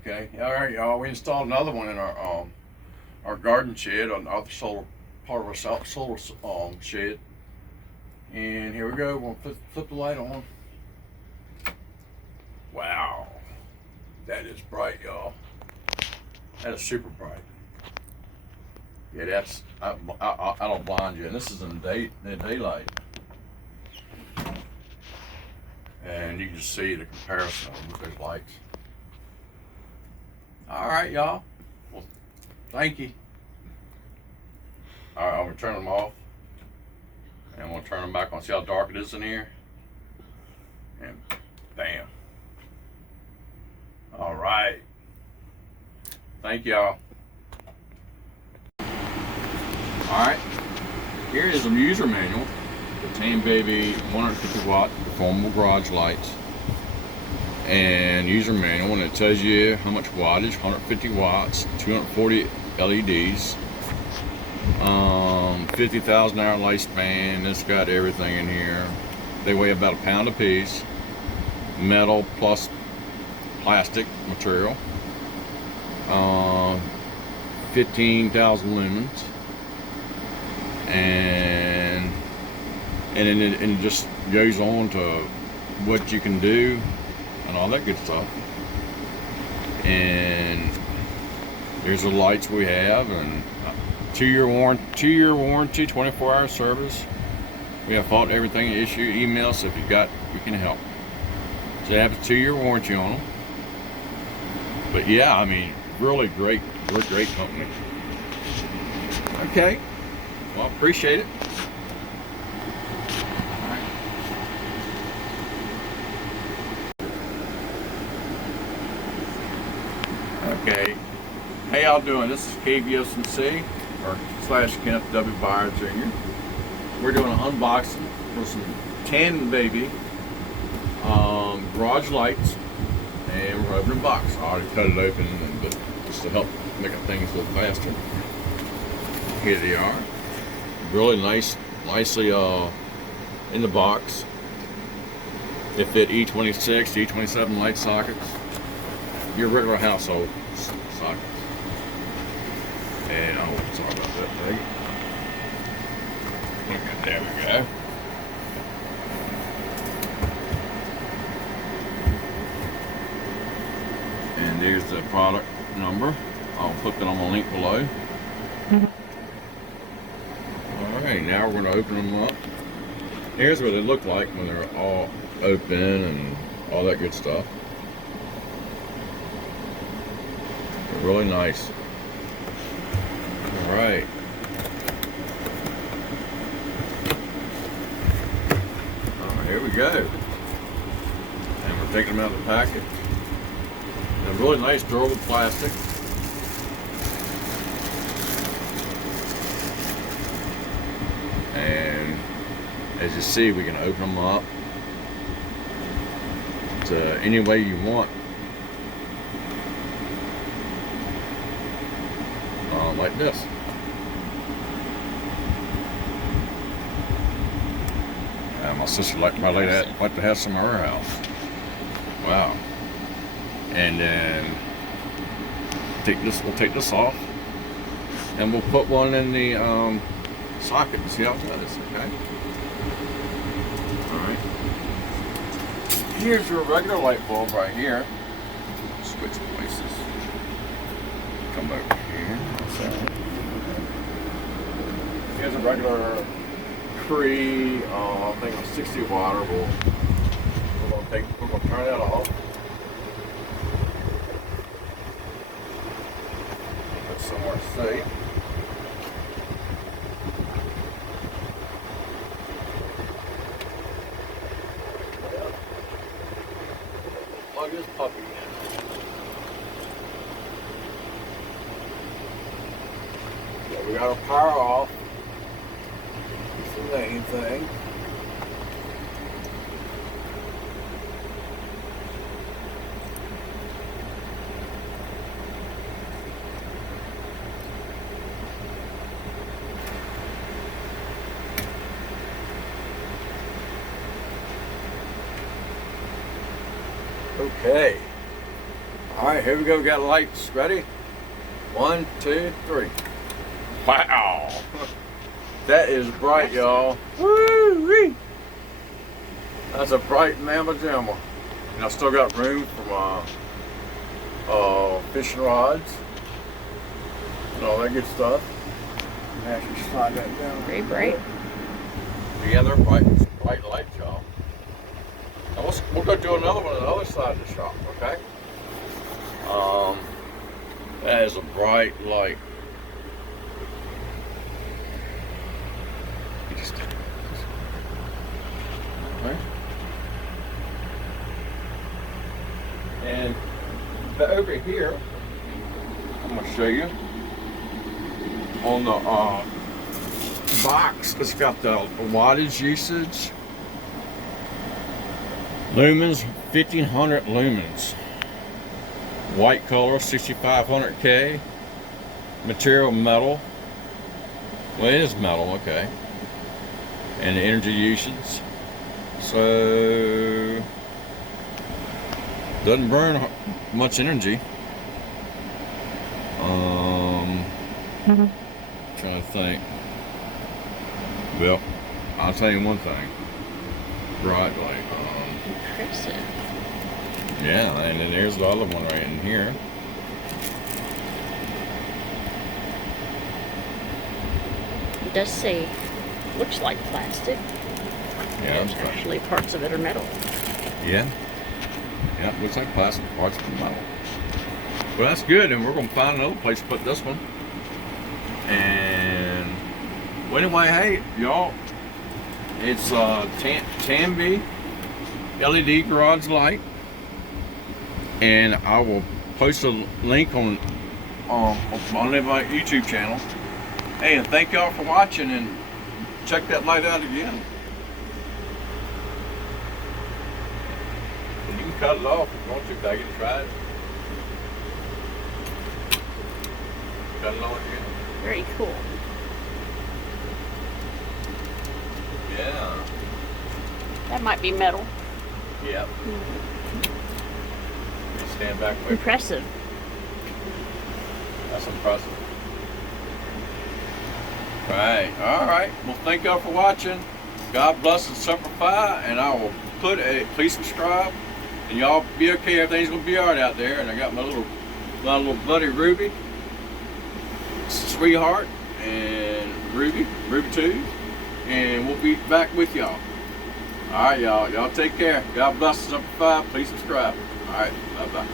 Okay. All right, y'all. We installed another one in our garden shed on the other solar part of our solar shed. And here we go. We're gonna flip the light on. Wow, that is bright, y'all. That is super bright. Yeah, that's I don't blind you. And this is in the daylight, and you can see the comparison with those lights. All right, y'all. Well, thank you. All right, I'm gonna turn them off, and I'm gonna turn them back on. See how dark it is in here, and bam. All right. Thank y'all. All right. Here is a user manual. The TANBABY 150 watt deformable garage lights. And user manual, and it tells you how much wattage, 150 watts, 240 LEDs, 50,000 hour lifespan. It's got everything in here. They weigh about a pound a piece. Metal plus plastic material. 15,000 lumens. And then it just goes on to what you can do and all that good stuff. And here's the lights we have, and 2-year warranty, 24-hour service. We have fault everything issue, email, so if you can help. So they have a 2-year warranty on them. But yeah, I mean, really great, great company. Okay, well, appreciate it. Okay, how y'all doing? This is KVUSMC / Kenneth W. Byers Jr. We're doing an unboxing for some TANBABY garage lights, and we're opening a box. I already cut it open, but just to help make things a little faster. Here they are. Really nicely in the box. They fit E26, E27 light sockets. Your regular household sockets. And oh, sorry about that thing. Okay, there we go. And there's the product number. I'll put that on the link below. Alright, now we're going to open them up. Here's what they look like when they're all open and all that good stuff. They're really nice. Alright. Here we go. And we're taking them out of the packet. A really nice durable plastic. And as you see, we can open them up to any way you want. Like this. My sister like to have some at her house. Wow. And then we'll take this off, and we'll put one in the socket and see how it does. Okay. All right. Here's your regular light bulb right here. Switch places. Come over here. Here's a regular Cree, I think a 60 watt. We're gonna turn that off. Put somewhere safe. Plug this puppy in. So we got our power off. The main thing. Okay. All right, here we go. We got lights. Ready? 1, 2, 3. Wow. That is bright, y'all. Woo-wee. That's a bright mamma jamma. And I still got room for my fishing rods and all that good stuff. Actually slide that down. Very bright. Yeah, they're bright lights, y'all. Now we'll go do another one on the other side of the shop, okay? That is a bright light. Okay. And over here, I'm gonna show you on the box. It's got the wattage usage. Lumens, 1500 lumens. White color, 6500K. Material metal. Well, it is metal, okay. And the energy usage. So doesn't burn much energy. Trying to think. Well, I'll tell you one thing. Bright light. Impressive. Yeah, and then there's the other one right in here. It does say, looks like plastic. Yeah, There's actually parts of it are metal. yeah. Yeah, looks like plastic parts of metal. Well, that's good, and we're gonna find another place to put this one. And well, anyway, hey, y'all, it's TANBABY LED garage light, and I will post a link on my YouTube channel. Hey, and thank y'all for watching, and check that light out again. And you can cut it off if you want to, Peggy, to try it. Cut it on again. Very cool. Yeah. That might be metal. Yep. Stand back quick. Impressive. That's impressive. Right. All right. Well, thank y'all for watching. God bless and simplify. And I will put please subscribe. And y'all be okay. Everything's gonna be all right out there. And I got my little buddy Ruby, sweetheart, and Ruby 2. And we'll be back with y'all. All right, y'all. Y'all take care. God bless and simplify. Please subscribe. All right. Bye-bye.